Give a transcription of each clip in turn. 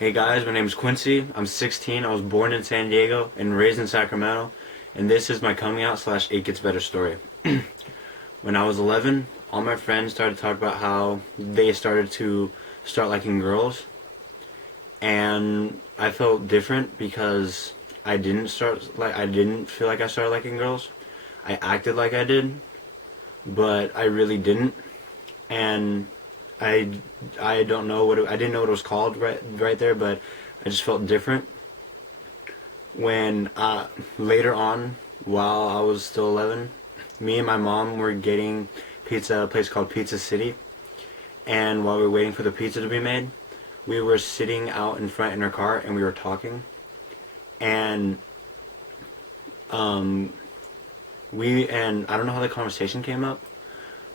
Hey guys, my name is Quincy. I'm 16. I was born in San Diego and raised in Sacramento. And this is my coming out slash it gets better story. When I was 11, all my friends started to talk about how they started to start liking girls. And I felt different because I didn't feel like I started liking girls. I acted like I did, but I really didn't. And I I don't know I didn't know what it was called right there, but I just felt different when later on, while I was still 11, me and my mom were getting pizza at a place called Pizza City, and while we were waiting for the pizza to be made, we were sitting out in front in our car and we were talking, and um and I don't know how the conversation came up,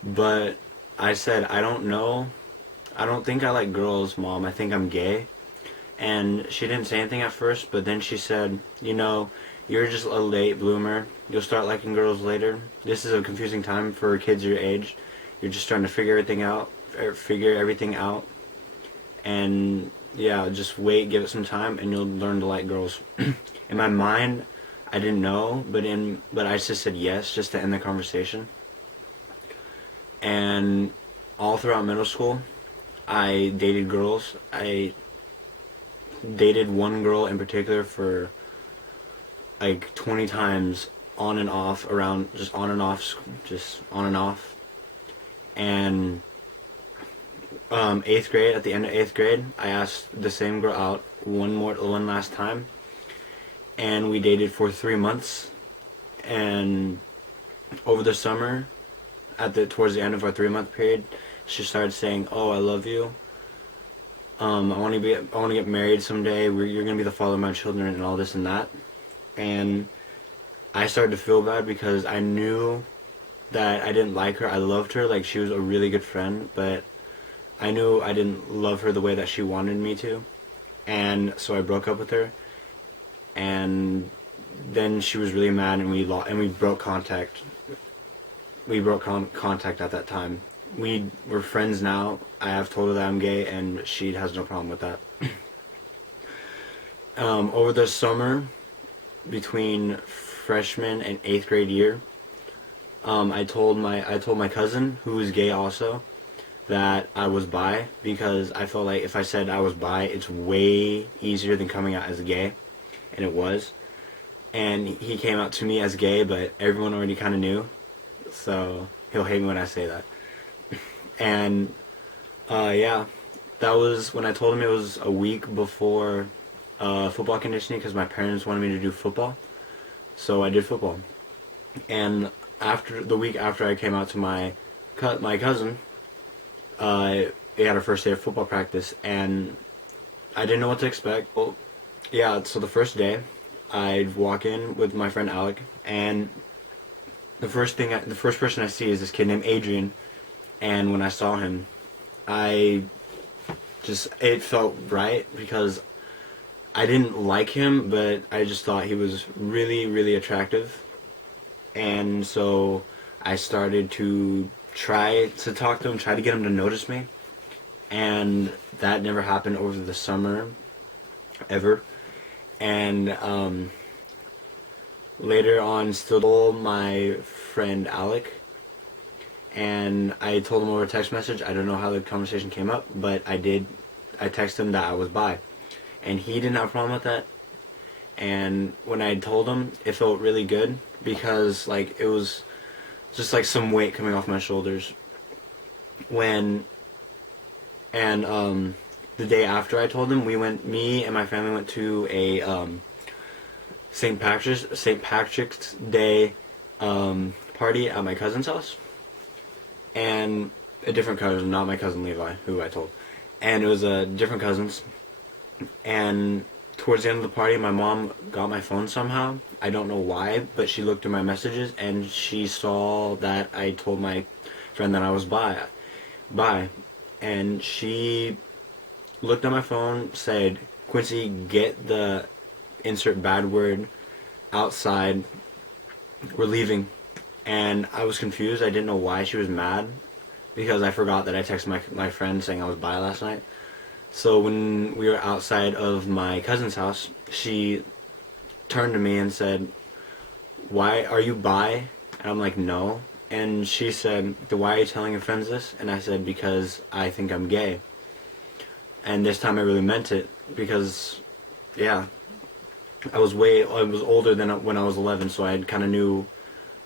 but I said, I don't think I like girls, Mom. I think I'm gay. And she didn't say anything at first, but then she said, you're just a late bloomer. You'll start liking girls later. This is a confusing time for kids your age. You're just trying to figure everything out. And yeah, just wait, give it some time, and you'll learn to like girls. In my mind, I didn't know, but I just said yes, just to end the conversation. And all throughout middle school, I dated girls. I dated one girl in particular for like 20 times on and off, around just on and off, just on and off. And 8th grade, at the end of 8th grade, I asked the same girl out one last time, and we dated for 3 months. And over the summer, towards the end of our 3 month period, she started saying, "Oh, I love you. I want to get married someday. You're gonna be the father of my children, and all this and that." And I started to feel bad because I knew that I didn't like her. I loved her, like she was a really good friend, but I knew I didn't love her the way that she wanted me to, and so I broke up with her. And then she was really mad, and we broke contact. We broke contact at that time. We're friends now. I have told her that I'm gay, and she has no problem with that. Over the summer, between freshman and 8th grade year, I told my cousin, who is gay also, that I was bi, because I felt like if I said I was bi, it's way easier than coming out as gay, and it was. And he came out to me as gay, but everyone already kind of knew, so he'll hate me when I say that. And yeah, that was when I told him. It was a week before football conditioning, because my parents wanted me to do football, so I did football. And after the week after I came out to my cousin, they had our first day of football practice, and I didn't know what to expect. Well, yeah, so the first day, I'd walk in with my friend Alec, and the first person I see is this kid named Adrian. And when I saw him, it felt right, because I didn't like him, but I just thought he was really, really attractive. And so I started to try to talk to him, try to get him to notice me. And that never happened over the summer, ever. And later on, still told my friend Alec, and I told him over a text message. I don't know how the conversation came up, but I did. I texted him that I was bi, and he didn't have a problem with that. And when I told him, it felt really good, because like it was just like some weight coming off my shoulders. When and The day after I told him, me and my family went to a St. Patrick's Day party at my cousin's house. And a different cousin, not my cousin Levi, who I told. And it was different cousins. And towards the end of the party, my mom got my phone somehow. I don't know why, but she looked through my messages, and she saw that I told my friend that I was bi. And she looked at my phone, said, "Quincy, get the insert bad word outside. We're leaving." And I was confused. I didn't know why she was mad, because I forgot that I texted my friend saying I was bi last night. So when we were outside of my cousin's house, she turned to me and said, "Why are you bi?" And I'm like, "No." And she said, "Why are you telling your friends this?" And I said, "Because I think I'm gay." And this time I really meant it because, yeah, I was older than when I was 11, so I kind of knew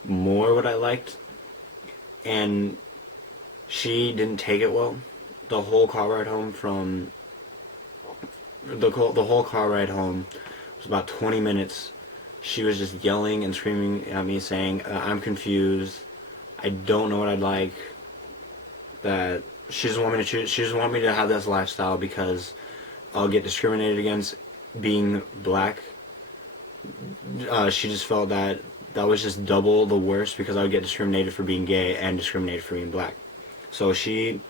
more what I liked. And she didn't take it well. The whole car ride home from the whole car ride home was about 20 minutes. She was just yelling and screaming at me, saying, "I'm confused. I don't know what I'd like." That she doesn't want me to choose. She doesn't want me to have this lifestyle because I'll get discriminated against being black. She just felt that that was just double the worst because I would get discriminated for being gay and discriminated for being black. So she,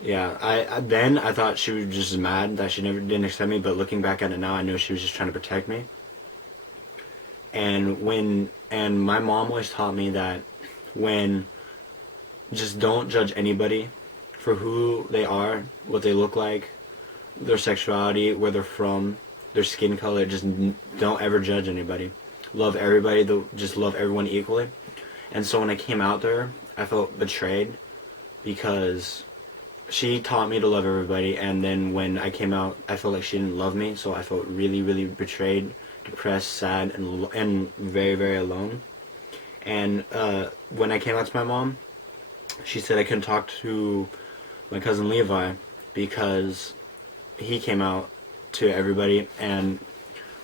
yeah, then I thought she was just mad that she never didn't accept me. But looking back at it now, I know she was just trying to protect me. And my mom always taught me that when just don't judge anybody for who they are, what they look like, their sexuality, where they're from, their skin color. Just don't ever judge anybody. Love everybody. Just love everyone equally. And so when I came out there, I felt betrayed because she taught me to love everybody, and then when I came out, I felt like she didn't love me, so I felt really, really betrayed, depressed, sad, and very, very alone. And when I came out to my mom, she said I couldn't talk to my cousin Levi because he came out to everybody, and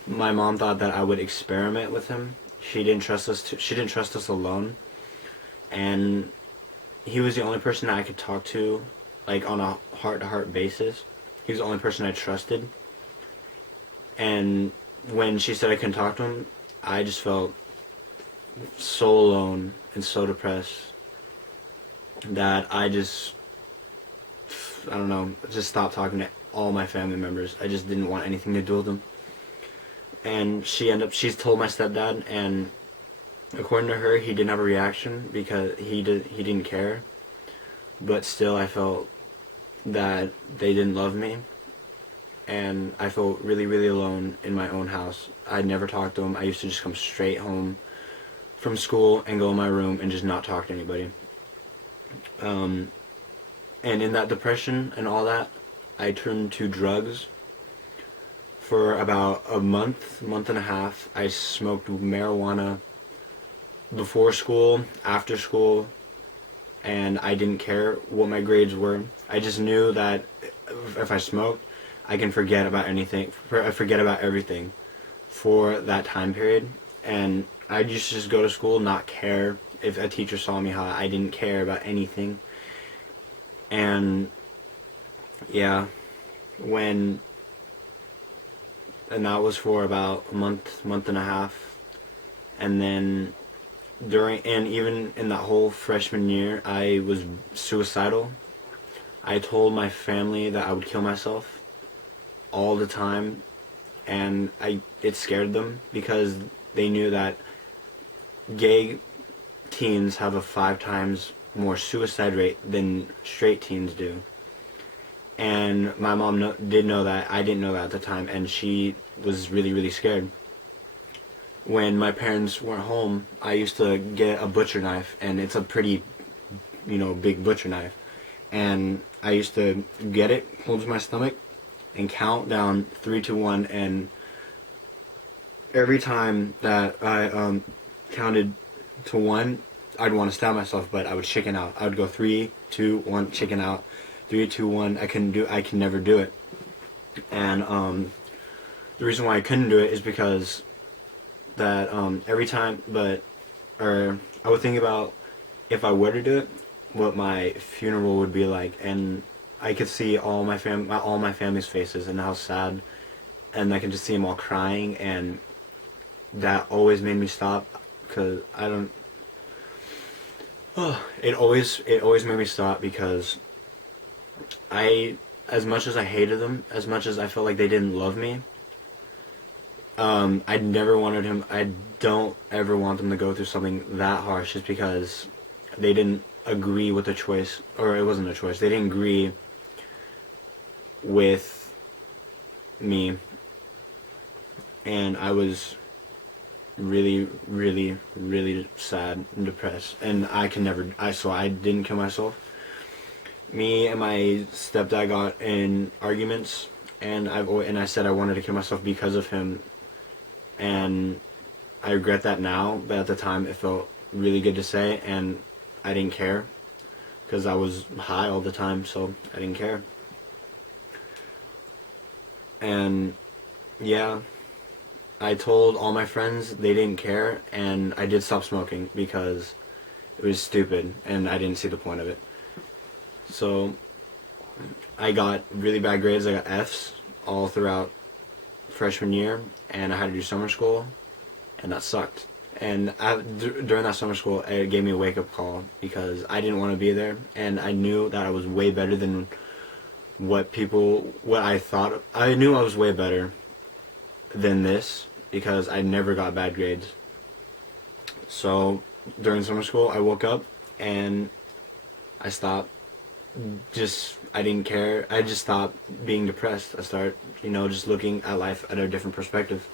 my mom thought that I would experiment with him. She didn't trust us. She didn't trust us alone, and he was the only person that I could talk to, like on a heart-to-heart basis. He was the only person I trusted. And when she said I couldn't talk to him, I just felt so alone and so depressed that I don't know, just stopped talking to all my family members. I just didn't want anything to do with them. And she's told my stepdad, and according to her, he didn't have a reaction because he didn't care. But still, I felt that they didn't love me, and I felt really, really alone in my own house. I'd never talked to them. I used to just come straight home from school and go in my room and just not talk to anybody. And in that depression and all that, I turned to drugs. For about a month and a half, I smoked marijuana before school, after school, and I didn't care what my grades were. I just knew that if I smoked, I can forget about anything, forget about everything for that time period. And I used to just go to school, not care if a teacher saw me hot. I didn't care about anything. And yeah, and that was for about a month and a half. And then even in that whole freshman year, I was suicidal. I told my family that I would kill myself all the time, and it scared them because they knew that gay teens have a 5 times more suicide rate than straight teens do. And my mom did know that. I didn't know that at the time, and she was really, really scared. When my parents weren't home, I used to get a butcher knife, and it's a pretty, big butcher knife. And I used to get it, hold to my stomach, and count down 3, 2, 1, and every time that I counted to 1, I'd want to stab myself, but I would chicken out. I would go 3, 2, 1, chicken out. 3, 2, 1. I can never do it. And the reason why I couldn't do it is because that every time, I would think about if I were to do it, what my funeral would be like, and I could see all my family's faces and how sad, and I could just see them all crying, and that always made me stop because it always made me stop because as much as I hated them, as much as I felt like they didn't love me, I never wanted him. I don't ever want them to go through something that harsh, just because they didn't agree with the choice, or it wasn't a choice. They didn't agree with me, and I was really, really, really sad and depressed, and so I didn't kill myself. Me and my stepdad got in arguments, and I said I wanted to kill myself because of him, and I regret that now, but at the time it felt really good to say, and I didn't care because I was high all the time, so I didn't care. And yeah, I told all my friends, they didn't care, and I did stop smoking because it was stupid and I didn't see the point of it. So I got really bad grades. I got F's all throughout freshman year, and I had to do summer school, and that sucked. And during that summer school, it gave me a wake-up call because I didn't want to be there, and I knew that I was way better than what I thought. I knew I was way better than this because I never got bad grades. So during summer school, I woke up and I stopped. I didn't care. I just stopped being depressed. I started, just looking at life at a different perspective.